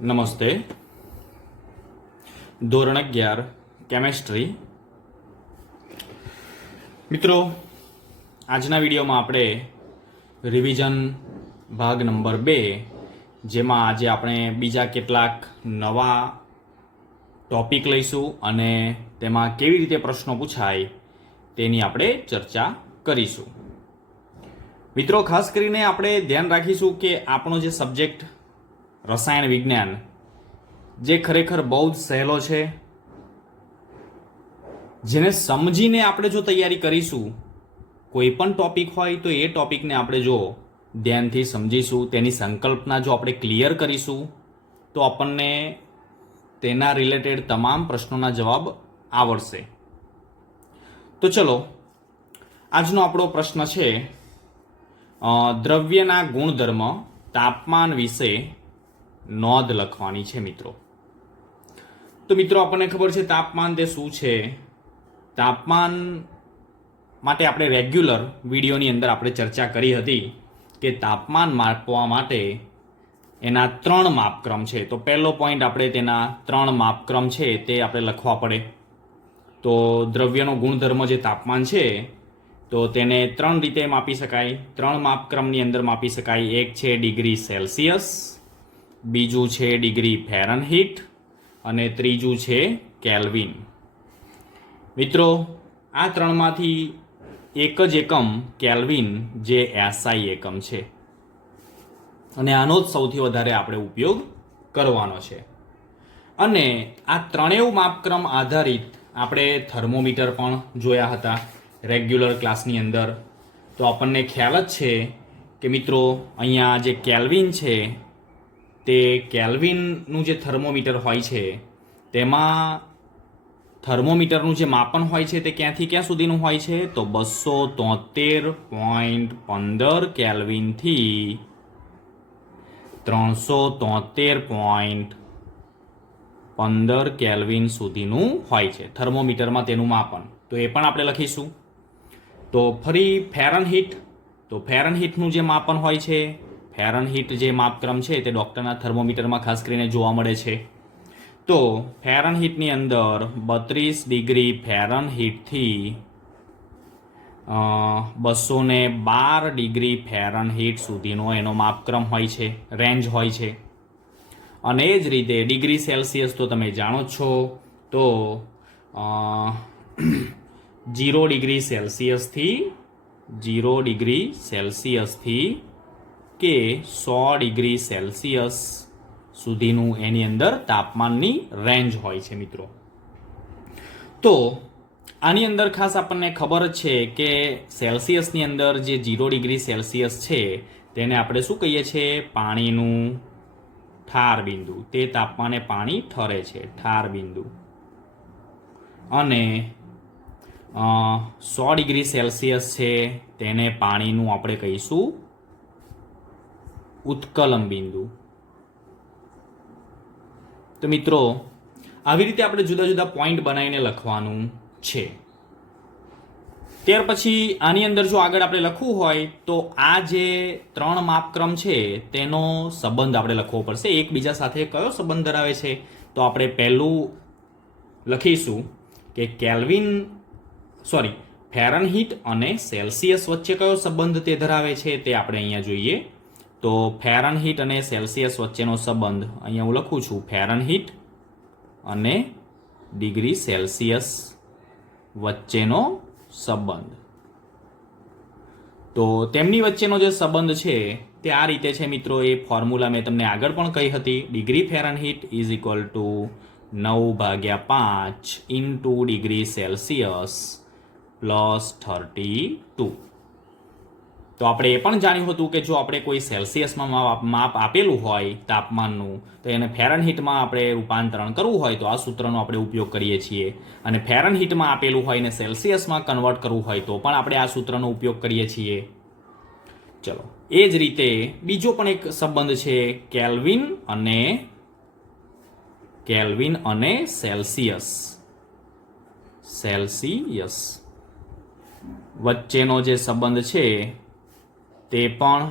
નમસ્તે. ધોરણ 11 કેમેસ્ટ્રી. મિત્રો, આજના વિડીયોમાં આપણે રિવિઝન ભાગ નંબર 2, જેમાં આજે આપણે બીજા કેટલાક નવા ટોપિક લઈશું અને તેમાં કેવી રીતે પ્રશ્નો પૂછાય તેની આપણે ચર્ચા કરીશું. મિત્રો, ખાસ કરીને આપણે ધ્યાન રાખીશું કે આપણો જે સબ્જેક્ટ રસાયણ વિજ્ઞાન, જે ખરેખર બહુ જ સહેલો છે, જેને સમજીને આપણે જો તૈયારી કરીશું, કોઈ પણ ટોપિક હોય તો એ ટોપિકને આપણે જો ધ્યાનથી સમજીશું, તેની સંકલ્પના જો આપણે ક્લિયર કરીશું, તો આપણને તેના રિલેટેડ તમામ પ્રશ્નોના જવાબ આવડશે. તો ચલો, આજનો આપણો પ્રશ્ન છે, દ્રવ્યના ગુણધર્મ તાપમાન વિશે નોંધ લખવાની છે. મિત્રો, તો મિત્રો આપણને ખબર છે તાપમાન તે શું છે. તાપમાન માટે આપણે રેગ્યુલર વિડીયોની અંદર આપણે ચર્ચા કરી હતી કે તાપમાન માપવા માટે એના 3 માપક્રમ છે. તો પહેલો પોઈન્ટ આપણે તેના 3 માપક્રમ છે તે આપણે લખવા પડે. તો દ્રવ્યનો ગુણધર્મ જે તાપમાન છે, તો તેને 3 રીતે માપી શકાય. 3 માપક્રમની અંદર માપી શકાય. એક છે ડિગ્રી સેલ્સિયસ, બીજું છે ડિગ્રી ફેરનહીટ અને ત્રીજું છે કેલ્વિન. મિત્રો, આ 3માંથી એક જ એકમ કેલ્વિન, જે એસઆઈ એકમ છે, અને આનો જ સૌથી વધારે આપણે ઉપયોગ કરવાનો છે. અને આ ત્રણેય માપક્રમ આધારિત આપણે થર્મોમીટર પણ જોયા હતા રેગ્યુલર ક્લાસની અંદર. તો આપણને ખ્યાલ જ છે કે મિત્રો, અહીંયા જે કેલ્વિન છે, તે કેલ્વિનનું જે થર્મોમીટર હોય છે, તેમાં થર્મોમીટરનું જે માપન હોય છે તે ક્યાંથી ક્યાં સુધીનું હોય છે? તો 273.15 કેલ્વિનથી 373.15 કેલ્વિન સુધીનું હોય છે થર્મોમીટરમાં તેનું માપન. તો એ પણ આપણે લખીશું. તો ફરી ફેરનહીટ, તો ફેરનહીટનું જે માપન હોય છે, ફેરનહીટ જે માપક્રમ છે તે ડૉક્ટરના થર્મોમીટરમાં ખાસ કરીને જોવા મળે છે. તો ફેરનહીટની અંદર 32 ડિગ્રી ફેરનહીટથી 212 ડિગ્રી ફેરનહીટ સુધીનો એનો માપક્રમ હોય છે, રેન્જ હોય છે. અને એ જ રીતે ડિગ્રી સેલ્સિયસ તો તમે જાણો જ છો. તો 0 ડિગ્રી સેલ્સિયસથી કે 100 ડિગ્રી સેલ્સિયસ સુધીનું એની અંદર તાપમાનની રેન્જ હોય છે. મિત્રો, તો આની અંદર ખાસ આપણને ખબર જ છે કે સેલ્સિયસની અંદર જે 0 ડિગ્રી સેલ્સિયસ છે તેને આપણે શું કહીએ છીએ? પાણીનું ઠાર બિંદુ. તે તાપમાને પાણી ઠરે છે, ઠાર બિંદુ. અને 100 ડિગ્રી સેલ્સિયસ છે તેને પાણીનું આપણે કહીશું ઉત્કલન બિંદુ. તો મિત્રો, આવી રીતે આપણે જુદા જુદા પોઈન્ટ બનાવીને લખવાનું છે. ત્યાર પછી આની અંદર જો આગળ આપણે લખવું હોય તો આ જે 3 માપક્રમ છે તેનો સંબંધ આપણે લખવો પડશે. એકબીજા સાથે કયો સંબંધ ધરાવે છે? તો આપણે પહેલું લખીશું કે ફેરનહીટ અને સેલ્સિયસ વચ્ચે કયો સંબંધ તે ધરાવે છે તે આપણે અહીંયા જોઈએ. તો ફેરનહીટ અને સેલ્સિયસ વચ્ચેનો સંબંધ અહીંયા હું લખું છું, ફેરનહીટ અને ડિગ્રી સેલ્સિયસ વચ્ચેનો સંબંધ. તો તેમની વચ્ચેનો જે સંબંધ છે તે આ રીતે છે. મિત્રો, એ ફોર્મ્યુલા મેં તમને આગળ પણ કહી હતી. Degree Fahrenheit is equal to 9/5 into degree Celsius plus 32. તો આપણે એ પણ જાણ્યું હતું કે જો આપણે કોઈ સેલ્સિયસમાં માપ આપેલું હોય તાપમાનનું, તો એને ફેરનહીટમાં આપણે રૂપાંતરણ કરવું હોય તો આ સૂત્રનો આપણે ઉપયોગ કરીએ છીએ. અને ફેરનહીટમાં આપેલું હોય ને સેલ્સિયસમાં કન્વર્ટ કરવું હોય તો પણ આપણે આ સૂત્રનો ઉપયોગ કરીએ છીએ. ચલો, એ જ રીતે બીજો પણ એક સંબંધ છે, કેલ્વિન અને સેલ્સિયસ વચ્ચેનો જે સંબંધ છે તે પણ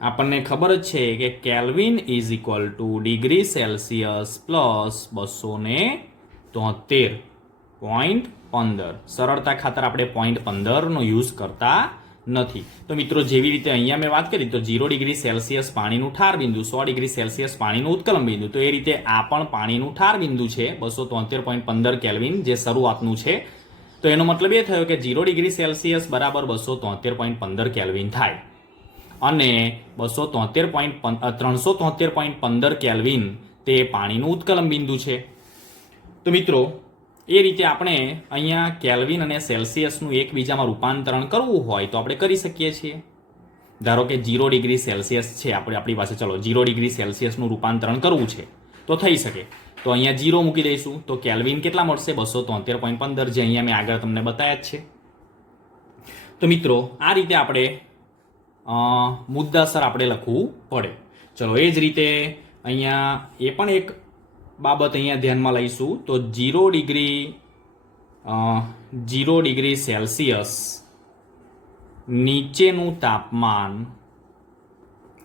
આપણને ખબર જ છે કે kelvin is equal to degree Celsius plus 273.15. સરળતા ખાતર આપણે 0.15 નો યુઝ કરતા નથી. તો મિત્રો જેવી રીતે અહીંયા મેં વાત કરી તો 0 ડિગ્રી સેલ્સિયસ પાણીનું ઠાર બિંદુ, 100 ડિગ્રી સેલ્સિયસ પાણીનું ઉત્કલન બિંદુ, તો એ રીતે આ પણ પાણીનું ઠાર બિંદુ છે 273.15 કેલ્વિન જે શરૂઆતનું છે. તો એનો મતલબ એ થયો કે 0 ડિગ્રી સેલ્સિયસ બરાબર 273.15 કેલ્વિન થાય અને 373.15 કેલ્વિન તે પાણીનું ઉત્કલન બિંદુ છે. તો મિત્રો એ રીતે આપણે અહીંયા કેલ્વિન અને સેલ્સિયસનું એકબીજામાં રૂપાંતરણ કરવું હોય તો આપણે કરી શકીએ છીએ. ધારો કે 0 ડિગ્રી સેલ્સિયસ છે આપણી પાસે, ચલો 0 ડિગ્રી સેલ્સિયસનું રૂપાંતરણ કરવું છે તો થઈ શકે. તો અહીંયા 0 મૂકી દઈશું તો કેલ્વિન કેટલા મળશે? 273.15, જે અહીંયા મેં આગળ તમને બતાવ્યા જ છે. તો મિત્રો આ રીતે આપણે મુદ્દાસર આપણે લખવું પડે. ચલો એ જ રીતે અહીંયા એ પણ એક બાબત અહીંયા ધ્યાનમાં લઈશું. તો 0 ડિગ્રી સેલ્સિયસ નીચેનું તાપમાન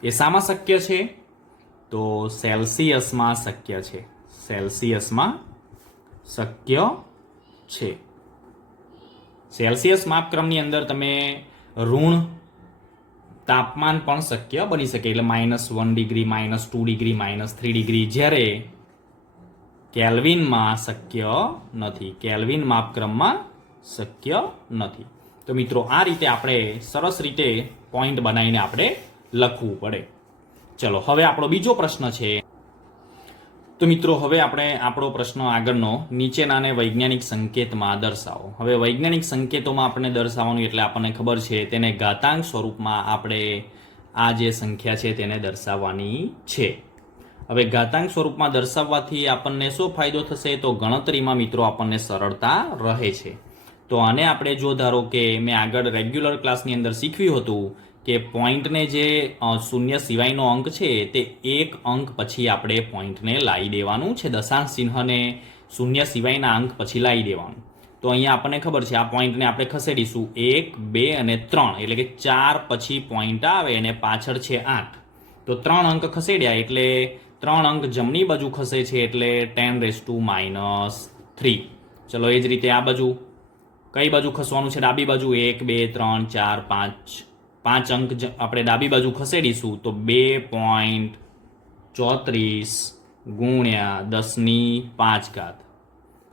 એ શામાં શક્ય છે? તો સેલ્સિયસમાં શક્ય છે. સેલ્સિયસમાં શક્ય છે. સેલ્સિયસ માપક્રમની અંદર તમે ઋણ તાપમાન પણ શક્ય બની શકે, એટલે -1 ડિગ્રી, -2 ડિગ્રી, -3 ડિગ્રી, જ્યારે કેલ્વિનમાં શક્ય નથી. કેલ્વિન માપક્રમમાં શક્ય નથી. તો મિત્રો આ રીતે આપણે સરસ રીતે પોઈન્ટ બનાવીને આપણે લખવું પડે. ચલો હવે આપણો બીજો પ્રશ્ન છે. તો મિત્રો હવે આપણે આપણો પ્રશ્ન આગળનો નીચેનાને વૈજ્ઞાનિક સંકેતમાં દર્શાવો. હવે વૈજ્ઞાનિક સંકેતોમાં આપણને દર્શાવવાનું એટલે આપણને ખબર છે તેને ઘાતાંક સ્વરૂપમાં આપણે આ જે સંખ્યા છે તેને દર્શાવવાની છે. હવે ઘાતાંક સ્વરૂપમાં દર્શાવવાથી આપણને શું ફાયદો થશે? તો ગણતરીમાં મિત્રો આપણને સરળતા રહે છે. તો આને આપણે જો ધારો કે મેં આગળ રેગ્યુલર ક્લાસની અંદર શીખવ્યું હતું કે પોઈન્ટને જે શૂન્ય સિવાયનો અંક છે તે એક અંક પછી આપણે પોઈન્ટને લાવી દેવાનું છે. દશાંશ ચિહ્નને શૂન્ય સિવાયના અંક પછી લાવી દેવાનું. તો અહીંયા આપણને ખબર છે આ પોઈન્ટને આપણે ખસેડીશું 1, 2 અને 3, એટલે કે 4 પછી પોઈન્ટ આવે અને પાછળ છે 8. તો 3 અંક ખસેડ્યા એટલે 3 અંક જમણી બાજુ ખસે છે એટલે 10⁻³ ચલો એ જ રીતે આ બાજુ કઈ બાજુ ખસવાનું છે? ડાબી બાજુ 1, 2, 3, 4, 5 અંક આપણે ડાબી બાજુ ખસેડીશું તો 2.34 ગુણ્યા 10⁵.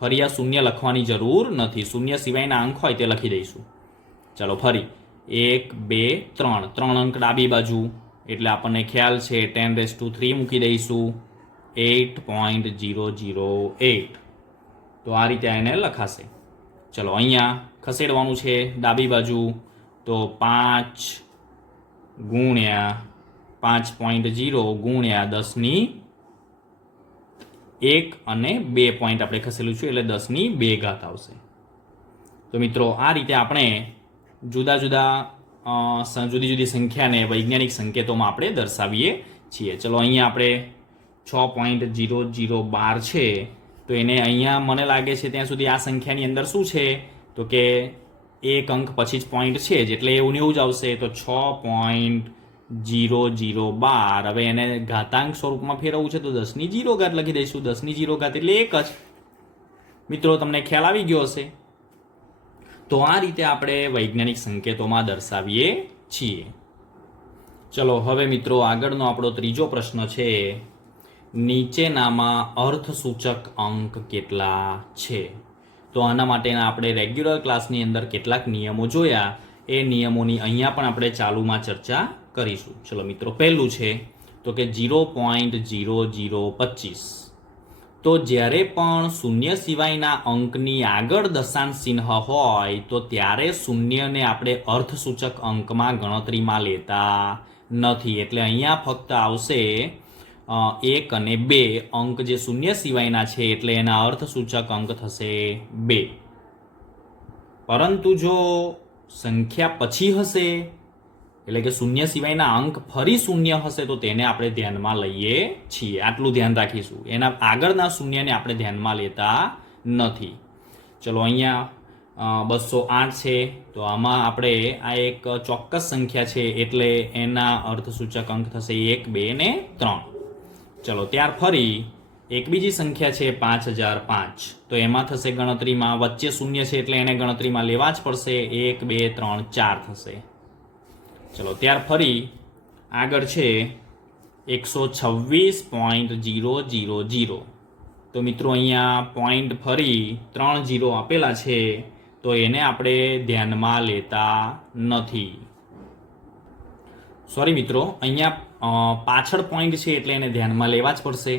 ફરી આ શૂન્ય લખવાની જરૂર નથી, શૂન્ય સિવાયના અંક હોય તે લખી દઈશું. ચલો ફરી 1, 2, 3 અંક ડાબી બાજુ એટલે આપણને ખ્યાલ છે 10⁻³ મૂકી દઈશું 8.008. તો આ રીતે એને લખાશે. ચલો અહીંયા ખસેડવાનું છે ડાબી બાજુ તો 5 ગુણ્યા 5.0 ગુણ્યા 10⁻1 અને 2 પોઈન્ટ આપણે ખસેલું છે એટલે 10⁻2 આવશે. તો મિત્રો આ રીતે આપણે જુદી જુદી સંખ્યાને વૈજ્ઞાનિક સંકેતોમાં આપણે દર્શાવીએ છીએ. ચલો અહીંયા આપણે 6.0012 છે તો એને અહીંયા મને લાગે છે ત્યાં સુધી આ સંખ્યાની અંદર શું છે તો કે એક અંક પછી જ પોઈન્ટ છે જ એટલે એવું ને એવું જ આવશે. તો 6.0012 હવે એને ઘાતાંક સ્વરૂપમાં ફેરવવું છે તો 10⁻0 લખી દઈશું. 10⁻0 એટલે 1 જ. મિત્રો તમને ખ્યાલ આવી ગયો હશે. તો આ રીતે આપણે વૈજ્ઞાનિક સંકેતોમાં દર્શાવીએ છીએ. ચલો હવે મિત્રો આગળનો આપણો ત્રીજો પ્રશ્ન છે. નીચેનામાં અર્થસૂચક અંક કેટલા છે? તો આના માટેના આપણે રેગ્યુલર ક્લાસની અંદર કેટલાક નિયમો જોયા, એ નિયમોની અહીંયા પણ આપણે ચાલુમાં ચર્ચા કરીશું. ચલો મિત્રો પહેલું છે તો કે 0.0025. તો જ્યારે પણ શૂન્ય સિવાયના અંકની આગળ દશાંશ ચિહ્ન હોય તો ત્યારે શૂન્યને આપણે અર્થસૂચક અંકમાં ગણતરીમાં લેતા નથી. એટલે અહીંયા ફક્ત આવશે 1 અને 2 અંક જે શૂન્ય સિવાયના છે એટલે એના અર્થસૂચક અંક થશે 2. પરંતુ જો સંખ્યા પછી હશે એટલે કે શૂન્ય સિવાયના અંક ફરી શૂન્ય હશે તો તેને આપણે ધ્યાનમાં લઈએ છીએ. આટલું ધ્યાન રાખીશું. એના આગળના શૂન્યને આપણે ધ્યાનમાં લેતા નથી. ચલો અહીંયા 208 છે. તો આમાં આપણે આ એક ચોક્કસ સંખ્યા છે એટલે એના અર્થસૂચક અંક થશે 1, 2 ને 3. ચલો ત્યાર ફરી એક બીજી સંખ્યા છે 5005. તો એમાં થશે ગણતરીમાં વચ્ચે શૂન્ય છે એટલે એને ગણતરીમાં લેવા જ પડશે. 1, 2, 3, 4 થશે. ચલો ત્યાર ફરી આગળ છે 126.000. તો મિત્રો અહીંયા પોઈન્ટ ફરી 3 0 આપેલા છે તો એને આપણે ધ્યાનમાં લેતા નથી. સોરી મિત્રો, અહીંયા પાછળ પોઈન્ટ છે એટલે એને ધ્યાનમાં લેવા જ પડશે.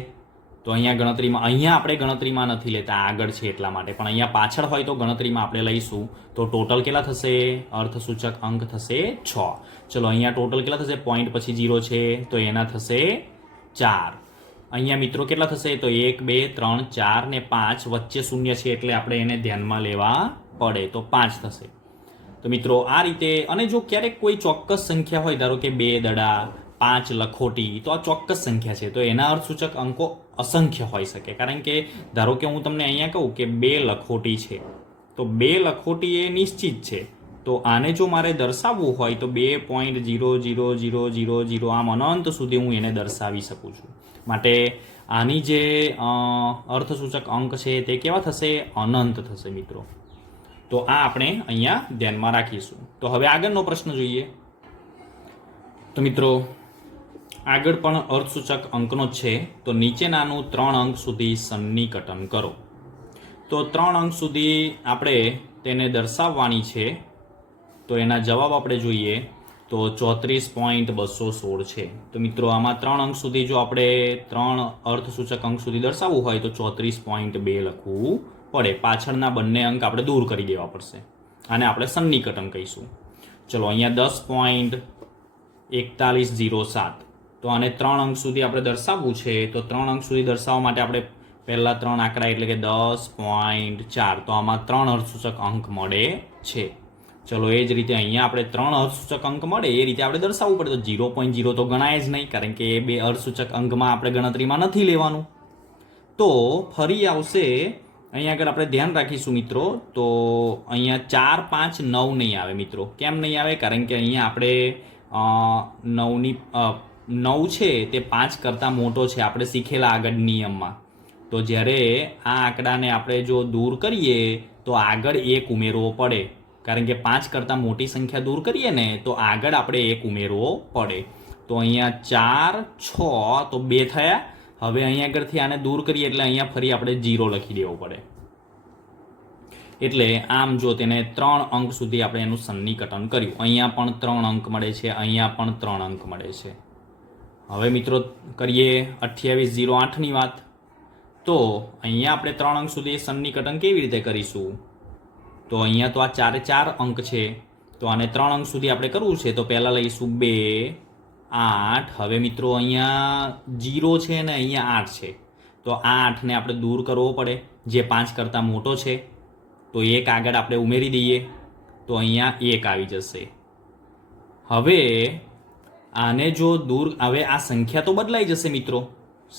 તો અહીંયા આપણે ગણતરીમાં નથી લેતા, આગળ છે એટલા માટે. પણ અહીંયા પાછળ હોય તો ગણતરીમાં આપણે લઈશું. તો ટોટલ કેટલા થશે? અર્થસૂચક અંક થશે 6. ચલો અહીંયા ટોટલ કેટલા થશે? પોઈન્ટ પછી 0 છે તો એના થશે 4. અહીંયા મિત્રો કેટલા થશે? તો 1, 2, 3, 4 ને 5 વચ્ચે શૂન્ય છે એટલે આપણે એને ધ્યાનમાં લેવા પડે. તો 5 થશે. તો મિત્રો આ રીતે. અને જો ક્યારેક કોઈ ચોક્કસ સંખ્યા હોય, ધારો કે 2 દડા, 5 લખોટી, તો આ ચોક્કસ સંખ્યા છે તો એના અર્થસૂચક અંકો અસંખ્ય હોઈ શકે. કારણ કે ધારો કે હું તમને અહીંયા કહું કે 2 લખોટી છે, તો 2 લખોટી એ નિશ્ચિત છે. તો આને જો મારે દર્શાવવું હોય તો 2.00000 આમ અનંત સુધી હું એને દર્શાવી શકું છું. માટે આની જે અર્થસૂચક અંક છે તે કેવા થશે? અનંત થશે મિત્રો. તો આ આપણે અહીંયા ધ્યાનમાં રાખીશું. તો હવે આગળનો પ્રશ્ન જોઈએ. તો મિત્રો આગળ પણ અર્થસૂચક અંકનો જ છે. તો નીચેનાનું 3 અંક સુધી સન્નિકટન કરો. તો 3 અંક સુધી આપણે તેને દર્શાવવાની છે. તો એના જવાબ આપણે જોઈએ તો 34.216 છે. તો મિત્રો આમાં 3 અંક સુધી જો આપણે 3 અર્થસૂચક અંક સુધી દર્શાવવું હોય તો 34.2 લખવું પડે. પાછળના બંને અંક આપણે દૂર કરી દેવા પડશે. આને આપણે સન્નિકટન કહીશું. ચલો અહીંયા 10.4107. તો આને 3 અંક સુધી આપણે દર્શાવવું છે. તો 3 અંક સુધી દર્શાવવા માટે આપણે પહેલા 3 આંકડા એટલે કે 10.4. તો આમાં 3 અર્થસૂચક અંક મળે છે. ચલો એ જ રીતે અહીંયા આપણે 3 અર્થસૂચક અંક મળે એ રીતે આપણે દર્શાવવું પડે. તો 0.0 તો ગણાય જ નહીં, કારણ કે એ 2 અર્થસૂચક અંકમાં આપણે ગણતરીમાં નથી લેવાનું. તો ફરી આવશે અહીંયા આગળ આપણે ધ્યાન રાખીશું મિત્રો. તો અહીંયા 4, 5, 9 નહીં આવે મિત્રો. કેમ નહીં આવે? કારણ કે અહીંયા આપણે 9 છે તે 5 કરતાં મોટો છે, આપણે શીખેલા આગળ નિયમમાં. તો જ્યારે આ આંકડાને આપણે જો દૂર કરીએ તો આગળ 1 ઉમેરવો પડે. કારણ કે 5 કરતાં મોટી સંખ્યા દૂર કરીએ ને તો આગળ આપણે 1 ઉમેરવો પડે. તો અહીંયા 4, 6 તો 2 થયા. હવે અહીંયા આગળથી આને દૂર કરીએ એટલે અહીંયા ફરી આપણે 0 લખી દેવો પડે. એટલે આમ જો તેને 3 અંક સુધી આપણે એનું સન્નિકટન કર્યું. અહીંયા પણ 3 અંક મળે છે, અહીંયા પણ 3 અંક મળે છે. હવે મિત્રો કરીએ 2808ની વાત. તો અહીંયા આપણે 3 અંક સુધી સન્નિકટન કેવી રીતે કરીશું? તો અહીંયા તો આ 4 અંક છે. તો આને 3 અંક સુધી આપણે કરવું છે. તો પહેલાં લઈશું 2, 8. હવે મિત્રો અહીંયા 0 છે ને અહીંયા 8 છે. તો આ 8ને આપણે દૂર કરવો પડે, જે 5 કરતાં મોટો છે. તો 1 આગળ આપણે ઉમેરી દઈએ તો અહીંયા 1 આવી જશે. હવે આને જો દૂર, હવે આ સંખ્યા તો બદલાઈ જશે મિત્રો.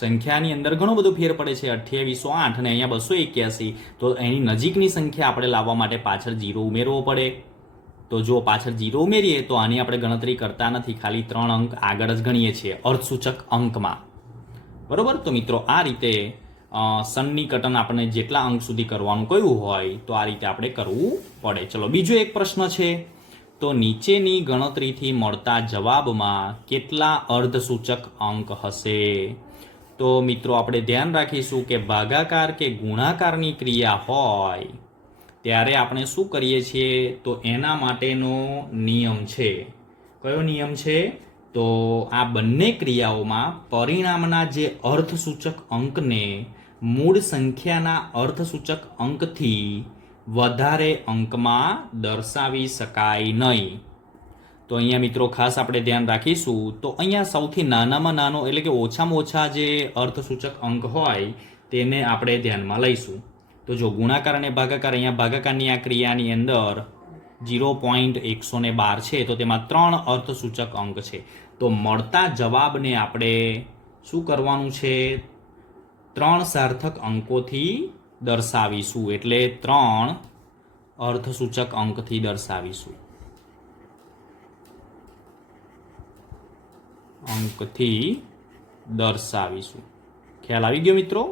સંખ્યાની અંદર ઘણો બધો ફેર પડે છે. 2808 અને અહીંયા 281. તો એની નજીકની સંખ્યા આપણે લાવવા માટે પાછળ 0 ઉમેરવો પડે. તો જો પાછળ 0 ઉમેરીએ તો આની આપણે ગણતરી કરતા નથી, ખાલી 3 અંક આગળ જ ગણીએ છીએ અર્થસૂચક અંકમાં. બરોબર? તો મિત્રો આ રીતે સન્નિકટન આપણે જેટલા અંક સુધી કરવાનું કહ્યું હોય તો આ રીતે આપણે કરવું પડે. ચલો બીજો એક પ્રશ્ન છે. તો નીચેની ગણતરીથી મળતા જવાબમાં કેટલા અર્ધસૂચક અંક હશે? તો મિત્રો આપણે ધ્યાન રાખીશું કે ભાગાકાર કે ગુણાકારની ક્રિયા હોય ત્યારે આપણે શું કરીએ છીએ? તો એના માટેનો નિયમ છે. કયો નિયમ છે? તો આ બંને ક્રિયાઓમાં પરિણામના જે અર્થસૂચક અંકને મૂળ સંખ્યાના અર્થસૂચક અંકથી વધારે અંકમાં દર્શાવી શકાય નહીં. તો અહીંયા મિત્રો ખાસ આપણે ધ્યાન રાખીશું. તો અહીંયા સૌથી નાનામાં નાનો એટલે કે ઓછામાં ઓછા જે અર્થસૂચક અંક હોય તેને આપણે ધ્યાનમાં લઈશું. તો જો ગુણાકાર અને ભાગાકાર, અહીંયા ભાગાકારની આ ક્રિયાની અંદર 0.112 છે. તો તેમાં 3 અર્થસૂચક અંક છે. તો મળતા જવાબને આપણે શું કરવાનું છે? 3 સાર્થક અંકોથી દર્શાવીશું. એટલે 3 અર્થસૂચક અંકથી દર્શાવીશું. ખ્યાલ આવી ગયો મિત્રો?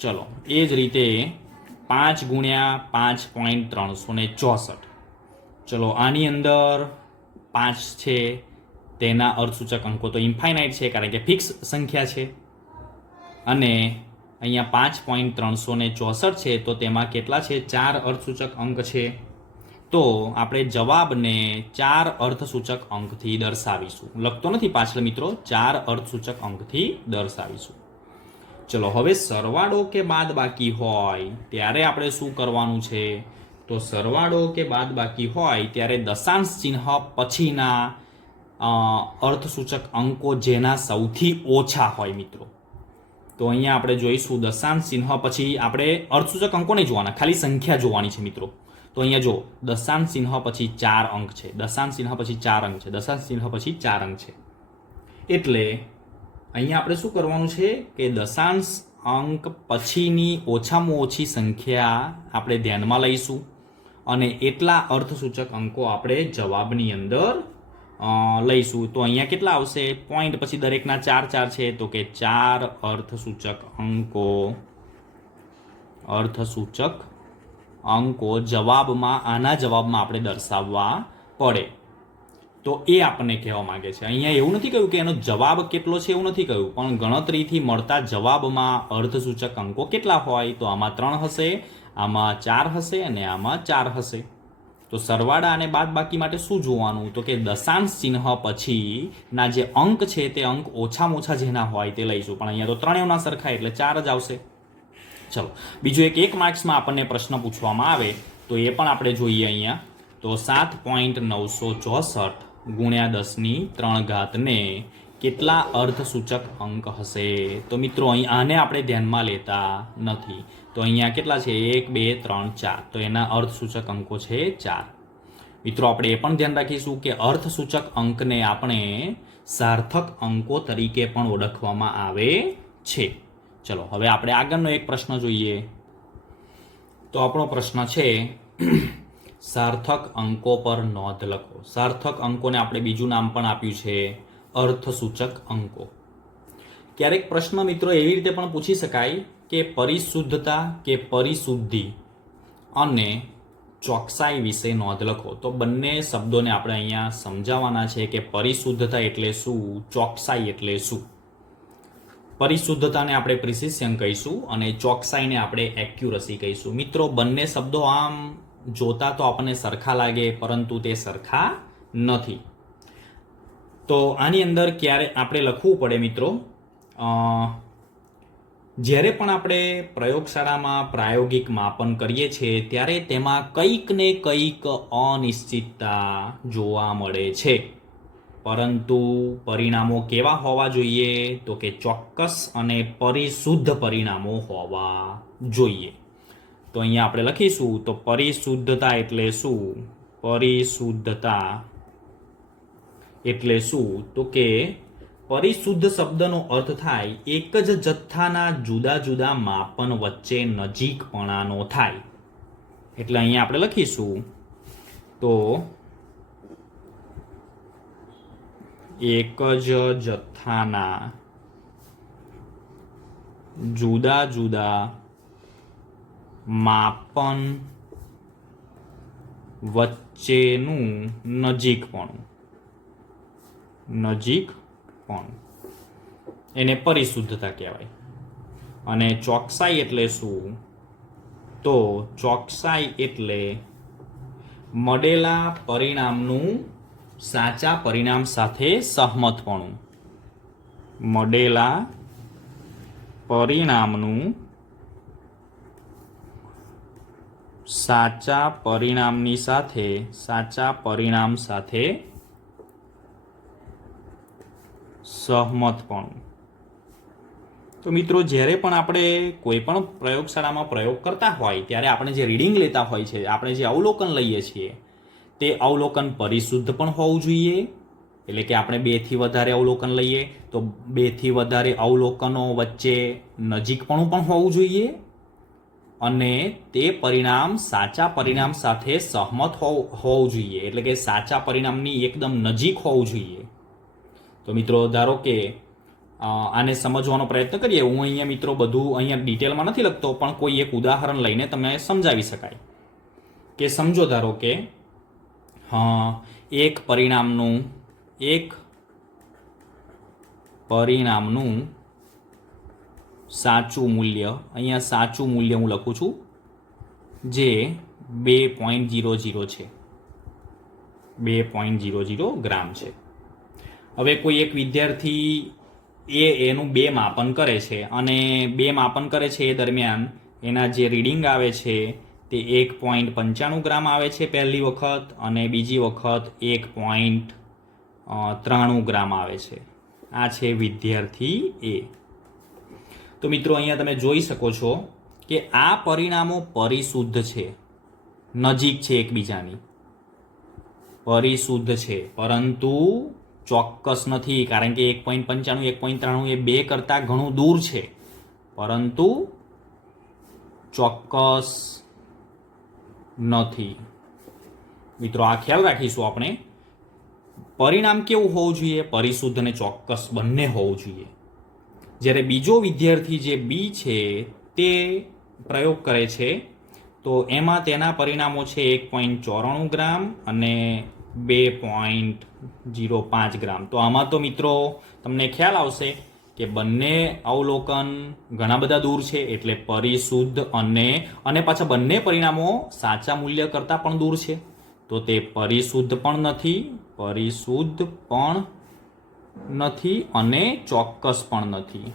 ચલો, એ જ રીતે 5 ગુણ્યા 5.364. ચલો, આની અંદર 5 છે, તેના અર્થસૂચક અંકો તો ઇન્ફાઇનાઇટ છે કારણ કે ફિક્સ સંખ્યા છે. અને અહીંયા 5.364 છે, તો તેમાં કેટલા છે? 4 અર્થસૂચક અંક છે. તો આપણે જવાબને 4 અર્થસૂચક અંકથી દર્શાવીશું. લખતો નથી પાછળ મિત્રો, 4 અર્થસૂચક અંકથી દર્શાવીશું. ચલો, હવે સરવાળો કે બાદબાકી હોય ત્યારે આપણે શું કરવાનું છે? તો સરવાળો કે બાદબાકી હોય ત્યારે દશાંશ ચિહ્ન પછીના અર્થસૂચક અંકો જેના સૌથી ઓછા હોય મિત્રો. તો અહીંયા આપણે જોઈશું દશાંશ ચિહ્ન પછી આપણે અર્થસૂચક અંકો નહીં જોવાના, ખાલી સંખ્યા જોવાની છે મિત્રો. તો અહીંયા જો દશાંશ ચિહ્ન પછી 4 અંક છે, દશાંશ ચિહ્ન પછી 4 અંક છે, દશાંશ ચિહ્ન પછી 4 અંક છે. એટલે અહીંયા આપણે શું કરવાનું છે કે દશાંશ અંક પછીની ઓછામાં ઓછી સંખ્યા આપણે ધ્યાનમાં લઈશું અને એટલા અર્થસૂચક અંકો આપણે જવાબની અંદર લઈશું. તો અહીંયા કેટલા આવશે? પોઈન્ટ પછી દરેકના 4 4 છે, તો કે 4 અર્થસૂચક અંકો જવાબમાં, આના જવાબમાં આપણે દર્શાવવા પડે. તો એ આપણને કહેવા માંગે છે. અહીંયા એવું નથી કહ્યું કે એનો જવાબ કેટલો છે, એવું નથી કહ્યું, પણ ગણતરીથી મળતા જવાબમાં અર્થસૂચક અંકો કેટલા હોય? તો આમાં 3 હશે, આમાં 4 હશે અને આમાં 4 હશે. તો સરવાળા અને બાદબાકી માટે શું જોવાનું? તો કે દશાંશ ચિહ્ન પછીના જે અંક છે તે અંક ઓછામાં ઓછા જેના હોય તે લઈશું. પણ અહીંયા તો 3 ના સરખા એટલે 4 જ આવશે. ચલો, બીજું એક માર્ક્સમાં આપણને પ્રશ્ન પૂછવામાં આવે તો એ પણ આપણે જોઈએ અહીંયા. તો 7.964 ગુણ્યા 10�3 ને કેટલા અર્થસૂચક અંક હશે? તો મિત્રો અહીં આને આપણે ધ્યાનમાં લેતા નથી. તો અહીંયા કેટલા છે? 1 2 3 4. તો એના અર્થસૂચક અંકો છે 4. મિત્રો આપણે એ પણ ધ્યાન રાખીશું કે અર્થસૂચક અંકને આપણે સાર્થક અંકો તરીકે પણ ઓળખવામાં આવે છે. ચલો, હવે આપણે આગળનો એક પ્રશ્ન જોઈએ. તો આપણો પ્રશ્ન છે સાર્થક અંકો પર નોંધ લખો. સાર્થક અંકોને આપણે બીજું નામ પણ આપ્યું છે અર્થસૂચક અંકો. ક્યારેક પ્રશ્ન મિત્રો એવી રીતે પણ પૂછી શકાય કે પરિશુદ્ધતા કે પરિશુદ્ધિ અને ચોકસાઈ વિશે નોંધ લખો. તો બંને શબ્દોને આપણે અહીંયા સમજાવવાના છે કે પરિશુદ્ધતા એટલે શું, ચોકસાઈ એટલે શું. પરિશુદ્ધતાને આપણે પ્રિસિશન કહીશું અને ચોકસાઈને આપણે એક્યુરસી કહીશું. મિત્રો બંને શબ્દો આમ જોતા તો આપણને સરખા લાગે, પરંતુ તે સરખા નથી. તો આની અંદર ક્યારે આપણે લખવું પડે મિત્રો? જ્યારે પણ આપણે પ્રયોગશાળામાં પ્રાયોગિક માપન કરીએ છીએ ત્યારે તેમાં કંઈક ને કંઈક અનિશ્ચિતતા જોવા મળે છે, પરંતુ પરિણામો કેવા હોવા જોઈએ? તો કે ચોક્કસ અને પરિશુદ્ધ પરિણામો હોવા જોઈએ. તો અહીંયા આપણે લખીશું તો પરિશુદ્ધતા એટલે શું? પરિશુદ્ધતા એટલે શું? તો કે પરિશુદ્ધ શબ્દનો અર્થ થાય એક જ જથ્થાના જુદા જુદા માપન વચ્ચે નજીકપણાનો થાય. એટલે અહીંયા આપણે લખીશું તો એક જ જથ્થાના જુદા જુદા માપન વચ્ચેનું નજીકપણું એને પરિશુદ્ધતા કહેવાય. અને ચોકસાઈ એટલે શું? તો ચોકસાઈ એટલે મળેલા પરિણામનું સાચા પરિણામ સાથે સહમતપણું. મળેલા પરિણામનું સાચા પરિણામ સાથે સહમતપણું. તો મિત્રો જ્યારે પણ આપણે કોઈ પણ પ્રયોગશાળામાં પ્રયોગ કરતા હોય ત્યારે આપણે જે રીડિંગ લેતા હોય છે, આપણે જે અવલોકન લઈએ છીએ, તે અવલોકન પરિશુદ્ધ પણ હોવું જોઈએ. એટલે કે આપણે 2 થી વધારે અવલોકન લઈએ તો 2 થી વધારે અવલોકનો વચ્ચે નજીકપણું પણ હોવું જોઈએ. અને તે પરિણામ સાચા પરિણામ સાથે સહમત હોવું જોઈએ, એટલે કે સાચા પરિણામની એકદમ નજીક હોવું જોઈએ. તો મિત્રો ધારો કે આને સમજવાનો પ્રયત્ન કરીએ. હું અહીંયા મિત્રો બધું અહીંયા ડિટેલમાં નથી લખતો, પણ કોઈ એક ઉદાહરણ લઈને તમને સમજાવી શકાય. કે સમજો ધારો કે એક પરિણામનું સાચું મૂલ્ય, અહીંયા સાચું મૂલ્ય હું લખું છું, જે 2.00 છે, 2.00 ગ્રામ છે. હવે કોઈ એક વિદ્યાર્થી એનું 2 માપન કરે છે, અને 2 માપન કરે છે એ દરમિયાન એના જે રીડિંગ આવે છે તે 1.95 ગ્રામ આવે છે પહેલી વખત, અને બીજી વખત 1.93 ગ્રામ આવે છે. આ છે વિદ્યાર્થી એ. તો મિત્રો અહીંયા તમે જોઈ શકો છો કે આ પરિણામો પરિશુદ્ધ છે, નજીક છે એકબીજાની, પરિશુદ્ધ છે, પરંતુ ચોક્કસ નથી. કારણ કે 1.95 1.93 એ 2 કરતાં ઘણું દૂર છે, પરંતુ ચોક્કસ નથી. મિત્રો આ ખ્યાલ રાખીશું આપણે. પરિણામ કેવું હોવું જોઈએ? પરિશુદ્ધ અને ચોક્કસ બંને હોવું જોઈએ. જ્યારે બીજો વિદ્યાર્થી જે બી છે તે પ્રયોગ કરે છે, તો એમાં તેના પરિણામો છે 1.94 ગ્રામ અને 2.05 ગ્રામ. તો આમાં તો મિત્રો તમને ખ્યાલ આવશે કે બંને અવલોકન ઘણા બધા દૂર છે, એટલે પરિશુદ્ધ અને પાછા બંને પરિણામો સાચા મૂલ્ય કરતાં પણ દૂર છે. તો તે પરિશુદ્ધ પણ નથી અને ચોક્કસ પણ નથી.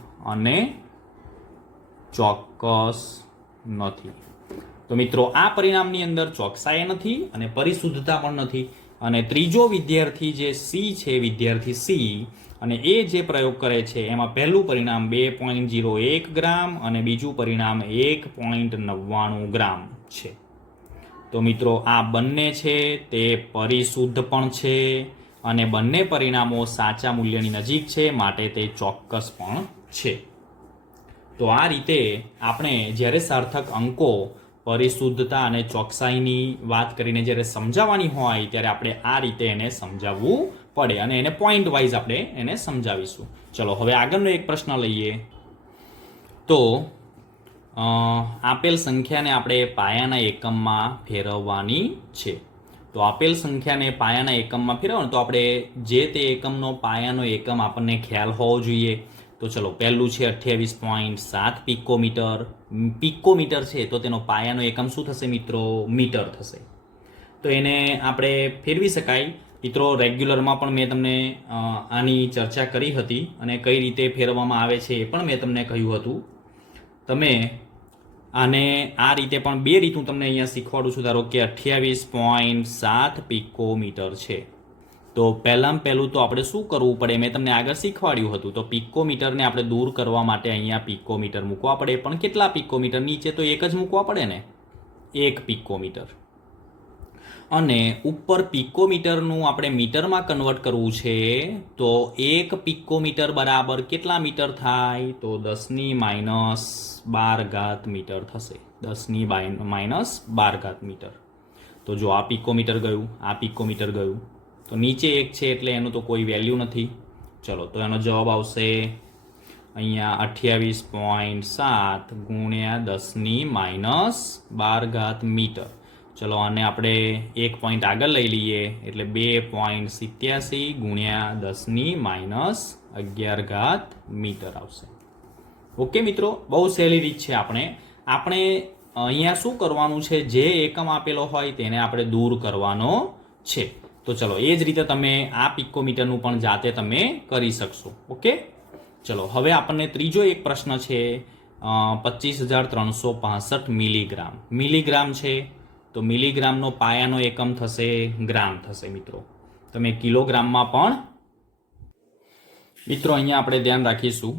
તો મિત્રો આ પરિણામની અંદર ચોકસાઈ નથી અને પરિશુદ્ધતા પણ નથી. અને ત્રીજો વિદ્યાર્થી જે સી છે, વિદ્યાર્થી સી, અને એ જે પ્રયોગ કરે છે એમાં પહેલું પરિણામ 2.01 ગ્રામ અને બીજું પરિણામ 1.99 ગ્રામ છે. તો મિત્રો આ બંને છે તે પરિશુદ્ધ પણ છે અને બંને પરિણામો સાચા મૂલ્યની નજીક છે, માટે તે ચોક્કસ પણ છે. તો આ રીતે આપણે જ્યારે સાર્થક અંકો પરિશુદ્ધતા અને ચોકસાઈની વાત કરીને જ્યારે સમજાવવાની હોય ત્યારે આપણે આ રીતે એને સમજાવવું પડે, અને એને પોઈન્ટ વાઇઝ આપણે એને સમજાવીશું. ચલો હવે આગળનો એક પ્રશ્ન લઈએ. તો આપેલ સંખ્યાને આપણે પાયાના એકમમાં ફેરવવાની છે. તો આપેલ સંખ્યાને પાયાના એકમમાં ફેરવવાનું, તો આપણે જે તે એકમનો પાયાનો એકમ આપણને ખ્યાલ હોવો જોઈએ. તો ચલો પહેલું છે 28.7 પિકોમીટર. પિકોમીટર છે તો તેનો પાયાનો એકમ શું થશે મિત્રો? મીટર થશે. તો એને આપણે ફેરવી શકાય. મિત્રો રેગ્યુલરમાં પણ મેં તમને આની ચર્ચા કરી હતી અને કઈ રીતે ફેરવવામાં આવે છે એ પણ મેં તમને કહ્યું હતું. તમે આને આ રીતે પણ 2 રીત હું તમને અહીંયા શીખવાડું છું. ધારો કે 28.7 પિકોમીટર છે, તો પહેલું તો આપણે શું કરવું પડે? મેં તમને આગળ શીખવાડ્યું હતું. તો પિકોમીટરને આપણે દૂર કરવા માટે અહીંયા પિકોમીટર મૂકવા પડે. પણ કેટલા પિકોમીટર? નીચે તો 1 જ મૂકવા પડે ને, 1 પિકોમીટર. અને ઉપર પિકોમીટરનું આપણે મીટરમાં કન્વર્ટ કરવું છે. તો 1 પિકોમીટર બરાબર કેટલા મીટર થાય? તો 10⁻12 મીટર થશે. 10⁻12 મીટર. તો જો આ પિકોમીટર ગયું, આ પિકોમીટર ગયું, તો નીચે 1 છે એટલે એનું તો કોઈ વેલ્યુ નથી. ચલો તો એનો જવાબ આવશે અહીંયા 28.7 ગુણ્યા 10⁻12 મીટર. ચલો આને આપણે 1 પોઈન્ટ આગળ લઈ લઈએ એટલે 2.87 ગુણ્યા 10⁻11 મીટર આવશે. ઓકે મિત્રો, બહુ સહેલી રીત છે. આપણે અહીંયા શું કરવાનું છે? જે એકમ આપેલો હોય તેને આપણે દૂર કરવાનો છે. તો ચલો એ જ રીતે તમે આ પિકોમીટરનું પણ જાતે તમે કરી શકશો. ઓકે, ચલો હવે આપણને ત્રીજો એક પ્રશ્ન છે 25,365 મિલીગ્રામ. મિલીગ્રામ છે તો મિલીગ્રામનો પાયાનો એકમ થશે ગ્રામ થશે. મિત્રો તમે કિલોગ્રામમાં પણ મિત્રો અહીંયા આપણે ધ્યાન રાખીશું